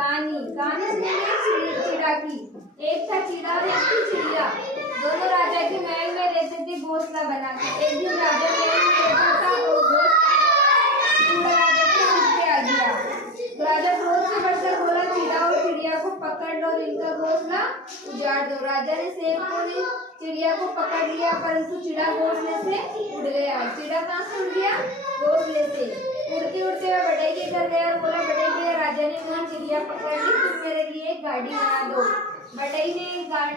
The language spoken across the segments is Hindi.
कहानी कहानी सुनिए चिड़ा की। एक था चिड़ा और एक थी चिड़िया। दोनों राजा के महल में रहते थे घोंसला बनाकर। एक दिन राजा महल में रहता था और चिड़ा राजा के सिर पे आ गया। राजा क्रोध से बढ़कर बोला, चिड़ा और चिड़िया को पकड़ लो, इनका घोंसला उजाड़ दो। राजा ने सेवकों ने चिड़िया को पकड़ लिया, परंतु चिड़ा घोंसले से उड़ गया। चिड़ा कहाँ से उड़ गया? घोंसले से। उड़ते उड़ते वह बढ़ई के घर गया और बोला, बढ़ई भैया, राजा ने वहाँ चिड़िया पकड़ ली, तुम मेरे लिए एक गाड़ी बना दो। बढ़ई ने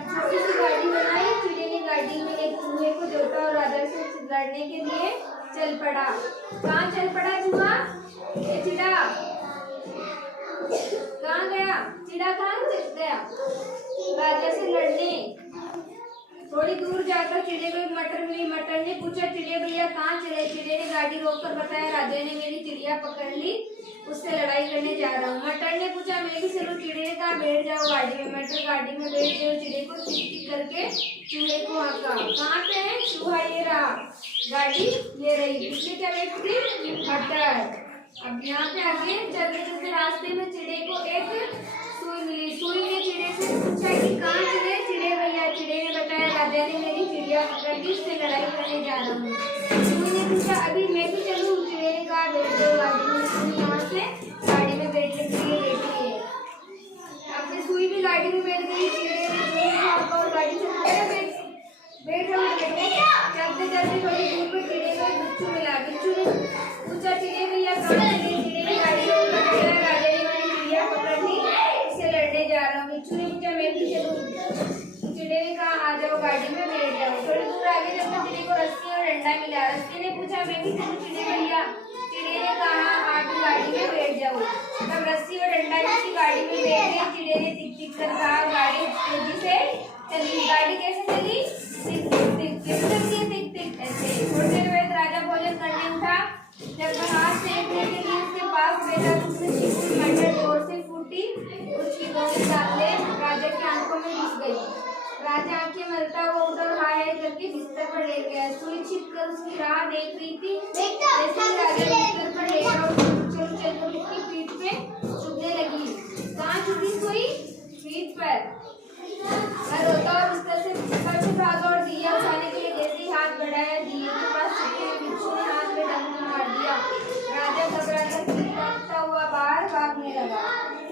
छोटी सी गाड़ी बनाई। चिड़े ने गाड़ी में एक चूहे को जोता और राजा से लड़ने के लिए चल पड़ा। कहाँ चल पड़ा चूहा? ये चिड़ा कहाँ गया? चिड़ा कहाँ गया? राजा से लड़ने। थोड़ी दूर जाकर चिड़े को एक मटर मिली। मटर ने पूछा, चिड़े भैया कहाँ चले? चिड़े ने गाड़ी रोककर बताया, राजा ने मेरी चिड़िया पकड़ ली, उससे लड़ाई करने जा रहा हूँ। मटर ने पूछा, मैं भी चलूं? चिड़े ने कहा, बैठ जाओ गाड़ी में। मटर गाड़ी में बैठ गए। चिड़े को टिक करके चूहे को हाँका। कहाँ पे है चूहा? ये रहा, गाड़ी ये रही। इसमें क्या बैठी? मटर। अब यहाँ पे आगे चलते चलते रास्ते में चिड़े को एक सुई मिली। सुई ने चिड़े से पूछा कि कहाँ चले? चिड़े भैया। चिड़े ने बताया, राजा ने मेरी चिड़िया पकड़ ली, उससे लड़ाई करने जा रहा हूँ। सुई ने पूछा, अभी मैं भी चलूँ? चिड़े ने कहा, बैठ जाओ गाड़ी में। सुई यहाँ से गाड़ी में बैठने के लिए बैठी है। अब सुई भी गाड़ी में बैठ गई। चिड़े ने और गाड़ी से बैठ चलते चलते थोड़ी दूर पर चिड़े को एक बिच्छू मिला। बिच्छू ने पूछा, चिड़े भैया कहाँ चले? चिड़े ने गाड़ी को पकड़ लिया, राजा ने मेरी चिड़िया पकड़ ली, इससे लड़ने जा रहा हूँ। बिच्छू ने पूछा, मैं भी चलूँ? चिड़े ने कहा, आ जाओ गाड़ी में बैठ जाओ। थोड़ी दूर आगे जब चिड़े को रस्सी और डंडा मिला। रस्सी ने पूछा, मैं भी चलूँ चिड़े भैया? चिड़े ने कहा, आप गाड़ी में बैठ जाओ। तब रस्सी और डंडा की गाड़ी में बैठ गए। चिड़े ने टिक टिक कर कहा, गाड़ी तेजी से चली। गाड़ी कैसे चली? टिक टिक टिक टिक टिक टिक ऐसे। थोड़ी देर बाद राजा भोजन करने उठा। जब वह हाथ सेकने के लिए उसके पास बैठा तो उसमें छिपी मटर जोर से फूटी। उसकी दोनों दालें राजा की आंखों में घुस गई। राजा आंखें मलता हुआ उधर हाय हाय करके बिस्तर पर लेट गया। सुई छिप कर उसकी राह देख रही थी। जैसे राजा बिस्तर पर लेटा उछल उछल कर उसकी पीठ पे चुभने लगी। कहाँ चुभी सुई? पीठ पर। वह रोता और बिस्तर से भागा और दिया उठाने के लिए जैसे ही हाथ बढ़ाया, दिए के पास छिपे हुए बिच्छू ने हाथ में डंक मार दिया। राजा घबराकर चिल्लाता हुआ बाहर भागने लगा।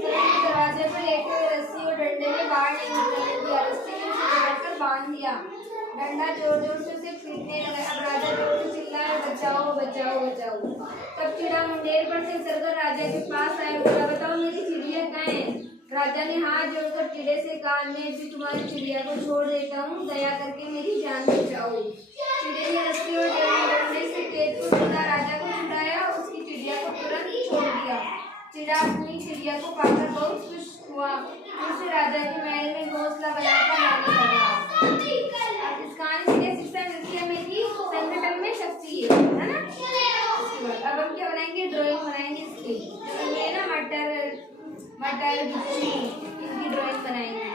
दरवाजे पर लेटे हुए रस्सी और डंडे ने बाहर नहीं निकलने दिया। रस्सी ने उसे पकड़कर बांध दिया। डंडा जोर जोर से उसे पीटने लगा। अब राजा जोर से चिल्लाया, बचाओ बचाओ बचाओ। तब चिड़ा मुंडेर पर से उतरकर राजा के पास आया। बोला, बताओ मेरी चिड़िया कहाँ है? राजा ने हाथ जोड़कर चिड़े से कहा, मैं भी तुम्हारी चिड़िया को छोड़ देता हूँ, दया करके मेरी जान बचाओ। चिड़े ने रस्सी और डंडे से पेट को छोड़ा, राजा को छुड़ाया और उसकी चिड़िया को तुरंत छोड़ दिया। चिड़ा अपनी चिड़िया को पाकर बहुत खुश हुआ। फिर से राजा के महल में घोंसला बनाकर रहने लगा। अब इस कहानी से क्या शिक्षा मिलती है हमें कि संगठन में शक्ति है ना। अब हम क्या बनाएंगे? ड्राइंग बनाएंगे इसकी। ना मटर बिच्छू, इनकी ड्राइंग बनाएंगे।